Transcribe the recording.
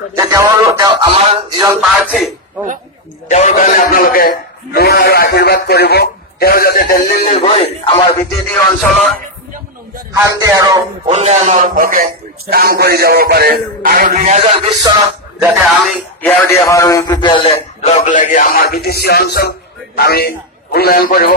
যে আমাৰ যিজন প্ৰাৰ্থী তেওঁৰ কাৰণে আপোনালোকে দোৱা আৰু আশীৰ্বাদ কৰিব। তেওঁ যাতে দিল্লীলৈ গৈ আমাৰ বিটিডি অঞ্চলৰ শান্তি আৰু উন্নয়নৰ হকে কাম কৰি যাব পাৰে আৰু 2020 চনত যাতে আমি ERDF আৰু UPPL লগ লাগি আমাৰ BTC অঞ্চল আমি উন্নয়ন কৰিব